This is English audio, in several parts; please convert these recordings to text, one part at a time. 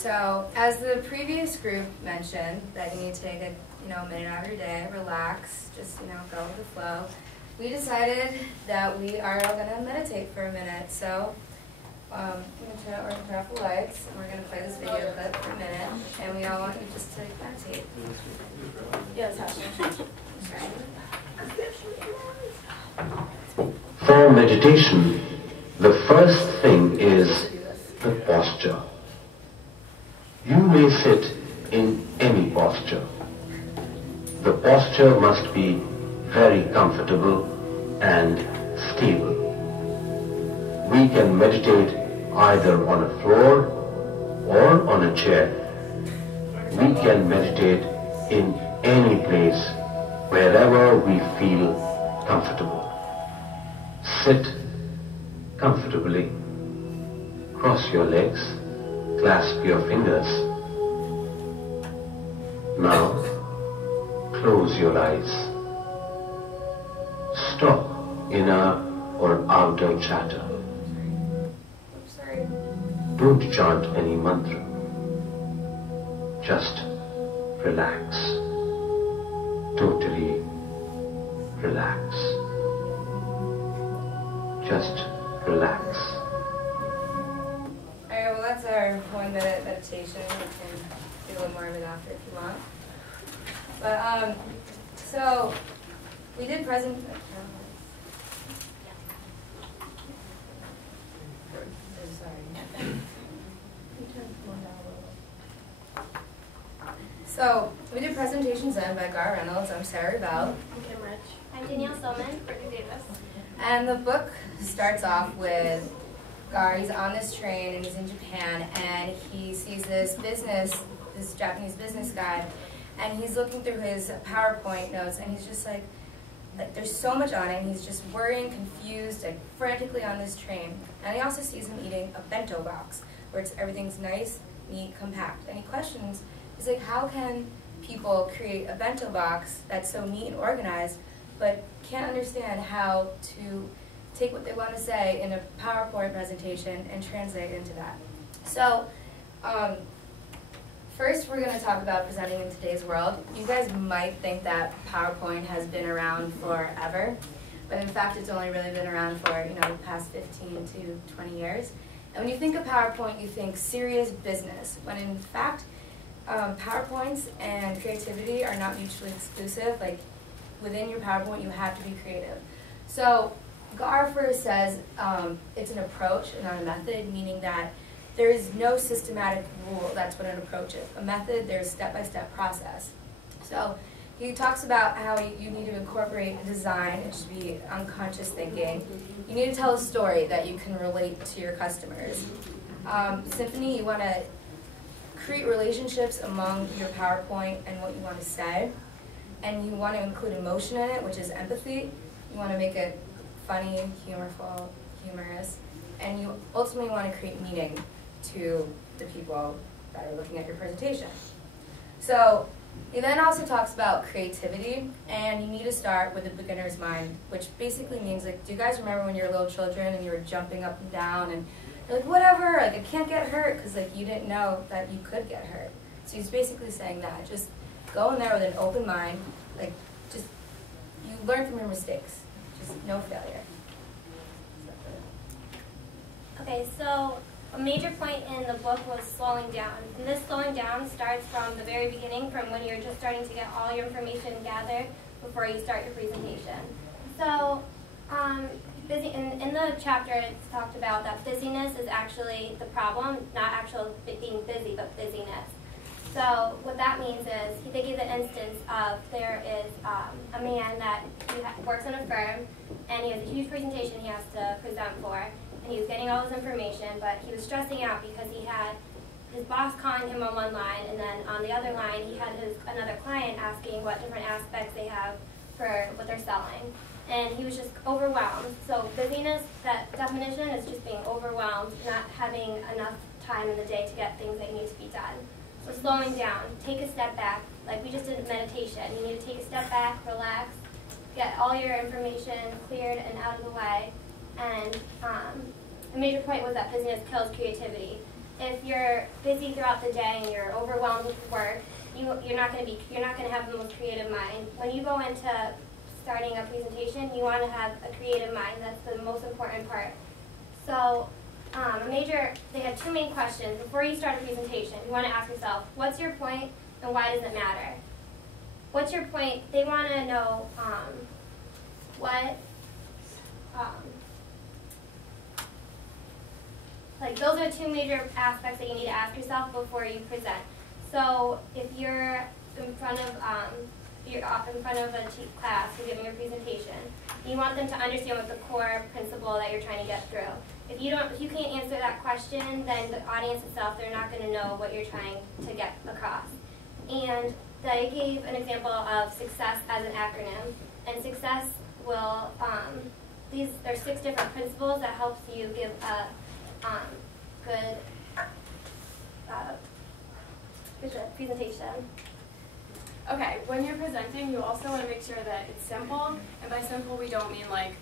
So, as the previous group mentioned, that you need to take a minute out of your day, relax, just go with the flow. We decided that we are going to meditate for a minute. So, we're going to turn off the lights, and we're going to play this video clip for a minute, and we all want you just to meditate. Yes, For meditation, the first thing is the posture. You may sit in any posture. The posture must be very comfortable and stable. We can meditate either on a floor or on a chair. We can meditate in any place, wherever we feel comfortable. Sit comfortably. Cross your legs. Clasp your fingers. Now, close your eyes. Stop inner or outer chatter. Don't chant any mantra. Just relax. Totally relax. Just relax. Alright, well that's our 1 minute meditation. We can do a little more of it after if you want. But, so, we did So, we did Presentation Zen by Gar Reynolds. I'm Sarah Bell. I'm Kim Rich. I'm Danielle Silman, Brittany Davis. And the book starts off with Gar. He's on this train and he's in Japan, and he sees this Japanese business guy, and he's looking through his PowerPoint notes, and he's just like there's so much on it, and he's just worrying, confused, like frantically on this train. And he also sees him eating a bento box, where everything's nice, neat, compact. And he questions, he's like, how can people create a bento box that's so neat and organized, but can't understand how to take what they want to say in a PowerPoint presentation and translate into that? So, first we're going to talk about presenting in today's world. You guys might think that PowerPoint has been around forever, but in fact it's only really been around for the past 15 to 20 years. And when you think of PowerPoint, you think serious business, when in fact PowerPoints and creativity are not mutually exclusive. Like within your PowerPoint, you have to be creative. So Gar first says it's an approach and not a method, meaning that there is no systematic rule. That's what an approach is. A method, there's step-by-step process. So he talks about how you need to incorporate design. It should be unconscious thinking. You need to tell a story that you can relate to your customers. Symphony, you want to create relationships among your PowerPoint and what you want to say. And you want to include emotion in it, which is empathy. You want to make it funny, humorous. And you ultimately want to create meaning to the people that are looking at your presentation. So he then also talks about creativity, and you need to start with a beginner's mind, which basically means, like, do you guys remember when you were little children and you were jumping up and down and you're like, whatever, like, I can't get hurt, because like you didn't know that you could get hurt. So he's basically saying that. Just go in there with an open mind, like, just, you learn from your mistakes, just no failure. Okay, so a major point in the book was slowing down. And this slowing down starts from the very beginning, from when you're just starting to get all your information gathered before you start your presentation. So in the chapter, it's talked about that busyness is actually the problem, not actual being busy, but busyness. So what that means is, they give the instance of there is a man that works in a firm, and he has a huge presentation he has to present for. And he was getting all his information, but he was stressing out because he had his boss calling him on one line, and then on the other line he had another client asking what different aspects they have for what they're selling. And he was just overwhelmed. So busyness, that definition is just being overwhelmed, not having enough time in the day to get things that need to be done. So slowing down, take a step back, like we just did meditation. You need to take a step back, relax, get all your information cleared and out of the way. And the major point was that busyness kills creativity. if you're busy throughout the day and you're overwhelmed with work, you're not going to have the most creative mind. When you go into starting a presentation, you want to have a creative mind. That's the most important part. So they had two main questions. Before you start a presentation, you want to ask yourself, what's your point and why does it matter? What's your point? They want to know those are two major aspects that you need to ask yourself before you present. So if you're in front of a class, you're giving your presentation, you want them to understand what the core principle that you're trying to get through. If you can't answer that question, then the audience itself, they're not going to know what you're trying to get across. And they gave an example of success as an acronym. And success will, there's 6 different principles that helps you give a good presentation. Okay, when you're presenting, you also want to make sure that it's simple. And by simple, we don't mean like,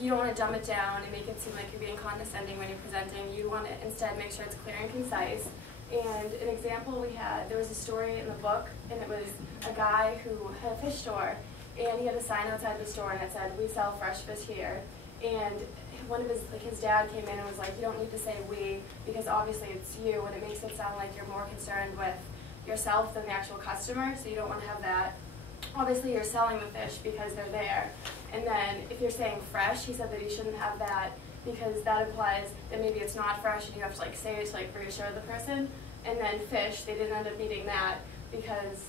you don't want to dumb it down and make it seem like you're being condescending when you're presenting. You want to instead make sure it's clear and concise. And an example we had, there was a story in the book, and it was a guy who had a fish store, and he had a sign outside the store, and it said, "We sell fresh fish here." And one of his dad came in and was like, "You don't need to say we, because obviously it's you, and it makes it sound like you're more concerned with yourself than the actual customer, so you don't want to have that. Obviously you're selling the fish because they're there." And then if you're saying fresh, he said that you shouldn't have that because that implies that maybe it's not fresh and you have to say it to reassure the person. And then fish, they didn't end up needing that because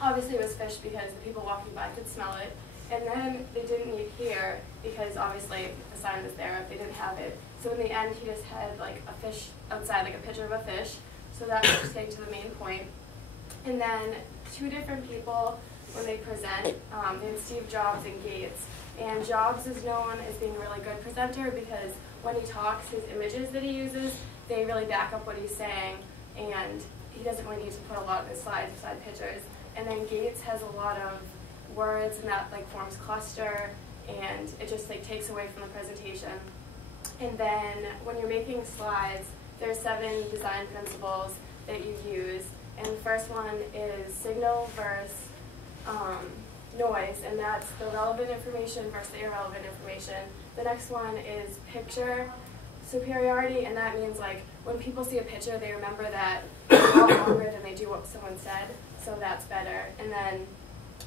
obviously it was fish because the people walking by could smell it. And then they didn't need here because obviously the sign was there if they didn't have it. So in the end he just had a fish outside, a picture of a fish. So that was just getting to the main point. And then 2 different people, when they present, they had Steve Jobs and Gates. And Jobs is known as being a really good presenter because when he talks, his images that he uses, they really back up what he's saying, and he doesn't really need to put a lot of his slides beside pictures. And then Gates has a lot of words, and that forms cluster, and it just takes away from the presentation. And then when you're making slides, there are 7 design principles that you use. And the first one is signal versus noise, and that's the relevant information versus the irrelevant information. The next one is picture superiority, and that means when people see a picture, they remember that a lot longer than they do what someone said, so that's better. And then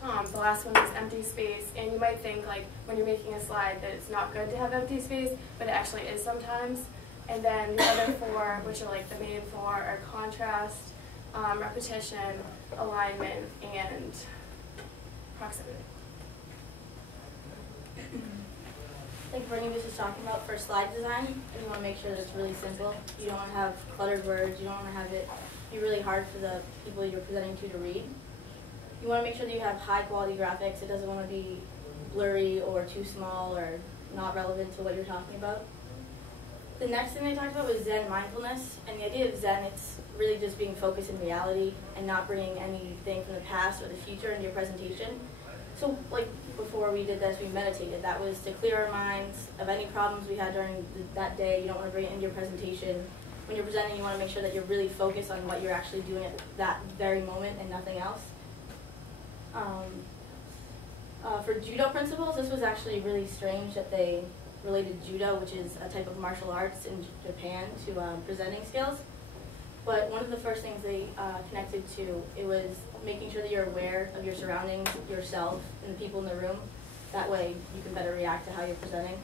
the last one is empty space, and you might think when you're making a slide that it's not good to have empty space, but it actually is sometimes. And then the other 4, which are the main 4, are contrast, repetition, alignment, and proximity. Like Bernie was just talking about for slide design, you want to make sure that it's really simple. You don't want to have cluttered words. You don't want to have it be really hard for the people you're presenting to read. You want to make sure that you have high quality graphics. It doesn't want to be blurry or too small or not relevant to what you're talking about. The next thing they talked about was Zen mindfulness, and the idea of Zen, it's really just being focused in reality and not bringing anything from the past or the future into your presentation. So before we did this, we meditated. That was to clear our minds of any problems we had during that day. You don't want to bring it into your presentation. When you're presenting, you want to make sure that you're really focused on what you're actually doing at that very moment and nothing else. For judo principles, this was actually really strange that they related judo, which is a type of martial arts in Japan, to presenting skills. But one of the first things they connected to, it was making sure that you're aware of your surroundings, yourself, and the people in the room. That way you can better react to how you're presenting.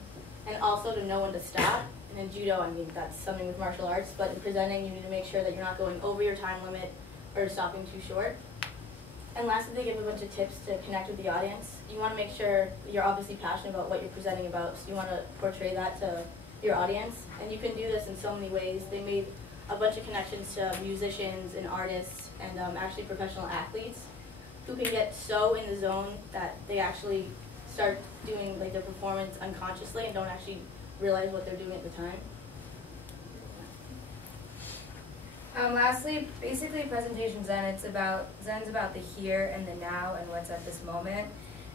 And also to know when to stop. And in judo, that's something with martial arts, but in presenting, you need to make sure that you're not going over your time limit or stopping too short. And lastly, they give a bunch of tips to connect with the audience. You want to make sure you're obviously passionate about what you're presenting about, so you want to portray that to your audience. And you can do this in so many ways. They made a bunch of connections to musicians and artists and actually professional athletes who can get so in the zone that they actually start doing their performance unconsciously and don't actually realize what they're doing at the time. Lastly, basically presentation Zen's about the here and the now and what's at this moment.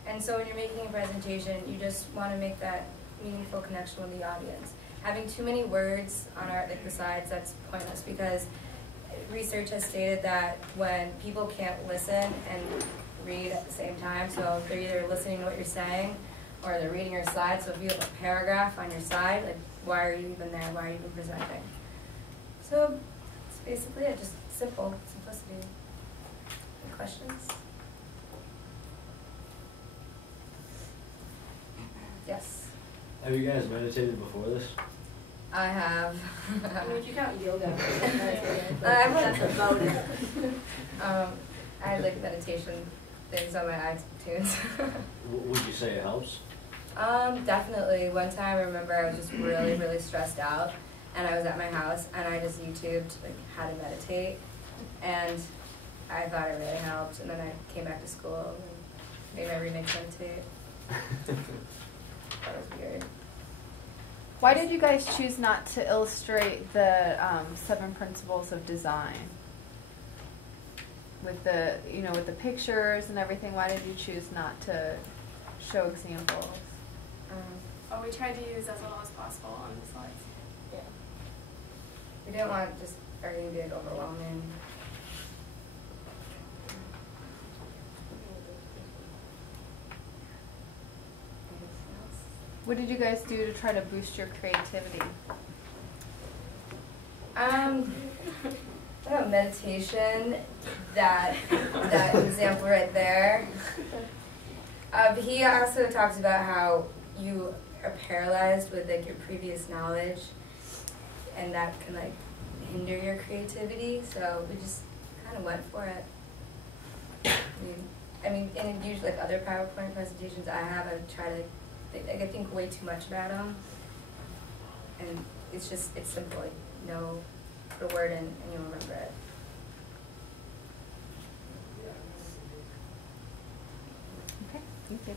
And so when you're making a presentation, you just want to make that meaningful connection with the audience. having too many words on our the slides, that's pointless, because research has stated that when people can't listen and read at the same time, so they're either listening to what you're saying or they're reading your slides. So if you have a paragraph on your side, like, why are you even there? Why are you even presenting? So that's basically it, just simplicity. Any questions? Yes. Have you guys meditated before this? I have. I mean, if you count yoga, That's a bonus. I had like meditation things on my iTunes. Would you say it helps? Definitely. One time I remember I was just really, really stressed out, and I was at my house, and I just YouTubed like how to meditate, and I thought it really helped. And then I came back to school and made my roommates meditate. That was weird. Why did you guys choose not to illustrate the 7 principles of design? With the, with the pictures and everything, why did you choose not to show examples? We tried to use as little as possible on the slides. Yeah. We didn't want just everything to be like overwhelming. What did you guys do to try to boost your creativity? Meditation, that example right there. He also talks about how you are paralyzed with like your previous knowledge, and that can like hinder your creativity. So we just kind of went for it. I mean, and usually like other PowerPoint presentations I try to. I think way too much about them, and it's simple. Like, put a word in and you'll remember it. Okay, thank you.